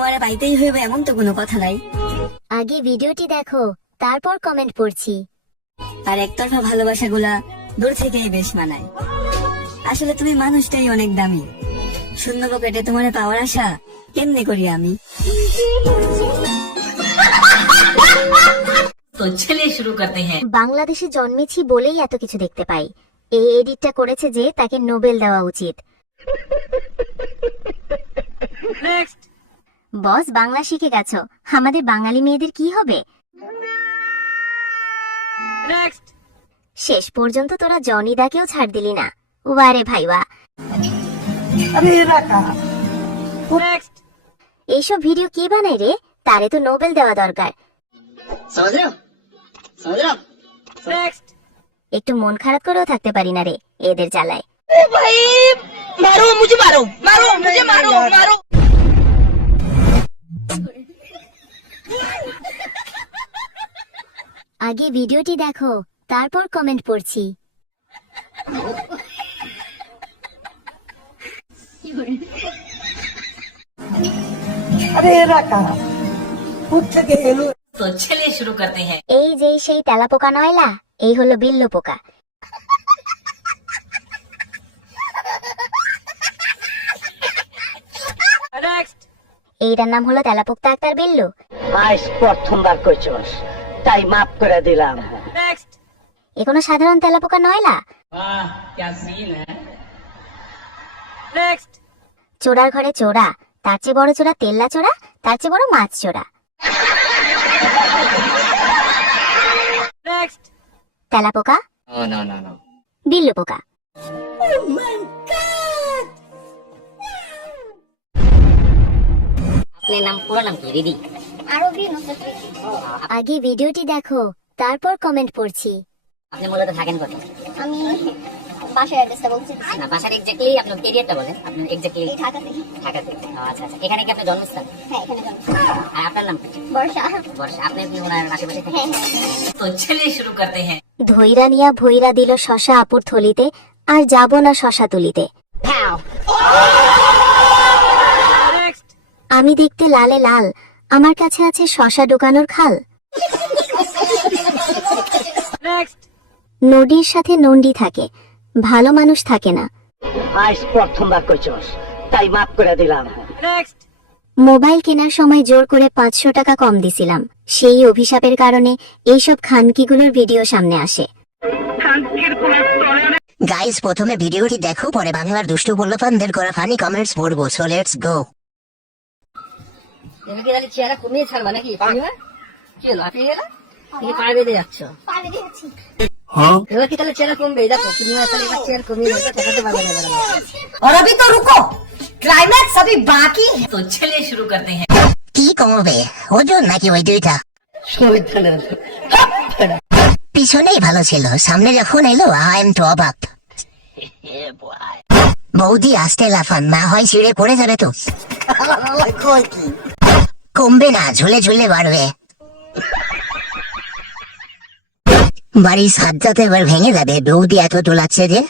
তোমারে পাইতেই হইবে এমন তো কোনো কথা নাই। আগে ভিডিওটি দেখো, তারপর কমেন্ট পড়ছি। আর একতরফা ভালোবাসাগুলা দূর থেকেই বেশ মানায়। আসলে তুমি মানুষটাই অনেক দামি। শূন্য পকেটে তোমারে পাওয়ার আশা কেমনে করি আমি। তো চলিয়ে শুরু করতে হ্যাঁ। বাংলাদেশে জন্মেছি বলেই এত কিছু দেখতে পাই। এই এডিটটা করেছে যে, তাকে নোবেল দেওয়া উচিত। বস, বাংলা শিখে গেছো, আমাদের বাঙালি মেয়েদের কি হবে? শেষ পর্যন্ত তোরা জনিদাকেও ছাড় দিলি না। ওয়ারে ভাইওয়া। এইসব ভিডিও কে বানায় রে? তারে তো নোবেল দেওয়া দরকার। একটু মন খারাপ করেও থাকতে পারি না রে এদের জ্বালায়। আগে ভিডিওটি দেখো, তারপর কমেন্ট পড়ছি। তো চলিয়ে শুরু করতে হ্যাঁ। এই যে সেই তেলাপোকা নয়লা, এই হলো বিল্লু পোকা। এইটার নাম হলো তেলাপোক্তা আক্তার বিল্লু। আজ প্রথমবার করছস, তাই মাফ করে দিলাম। এ কোনো সাধারণ তেলাপোকা নয়লা। চোরার ঘরে চোরা, তার চেয়ে বড় চোরা তেল্লা চোরা, তার চেয়ে বড় মাছ চোরা। তেলাপোকা, বিল্লু পোকা। আপনার নাম পুরো নাম কি? দিদি। আগে ভিডিওটি দেখো, তারপর কমেন্ট পড়ছি। আপনি মূলত থাকেন কোথায়? আমি বাসার অ্যাড্রেসটা বলছি না, বাসার এক্স্যাক্টলি আপনার এরিয়াটা বলেন। আপনি এক্স্যাক্টলি ঢাকাতে। ঢাকাতে? আচ্ছা আচ্ছা। এখানে কি আপনার জন্মস্থান? হ্যাঁ, এখানে জন্ম। আর আপনার নাম কি? বর্ষা। বর্ষা। আপনি কি ওনার আশেপাশে থাকেন? তো চলিয়ে শুরু করতে হ্যাঁ। ধৈরা নিয়া ভৈরা দিল শশা আপুর থলিতে, আর যাব না শশা তুলিতে। আমি দেখতে লালে লাল, আমার কাছে আছে শশা ঢোকানোর খাল। নদীর সাথে নন্ডি থাকে, ভালো মানুষ থাকে না। আজ প্রথমবার করছস, তাই মাফ করে দিলাম। মোবাইল কেনার সময় জোর করে 500 টাকা কম দিছিলাম। সেই অভিশাপের কারণে এইসব খানকিগুলোর ভিডিও সামনে আসে। গাইস, প্রথমে ভিডিওটি দেখো, পরে বাংলার দুষ্টু বল্লভানদের করা ফানি কমেন্টস পড়বো। So let's go. তুমি কি তাহলে চেহারা কমিয়ে ছাড়বা নাকি? কি হলো, আপনি গেলা? তুমি পা বেঁধে যাচ্ছ। এবার কি তাহলে চেহারা কমবে? দেখো তুমি তাহলে এবার চেহারা কমিয়ে যাচ্ছে, ঠেকাতে পারবে না এবার। और अभी तो रुको, क्लाइमैक्स अभी बाकी है। তো চলিয়ে শুরু করতে হ্যাঁ। কি কমবে, ওজন নাকি ওই দুইটা? পিছনেই ভালো ছিল, সামনে যখন এলো আই এম টু অবাক। বৌদি আসতে লাফান, না হয় ছিঁড়ে পড়ে যাবে তো। কমবে না, ঝুলে ঝুলে বাড়বে। বাড়ির সাজ্জাতে এবার ভেঙে যাবে, বৌদি এত তোলাচ্ছে যে।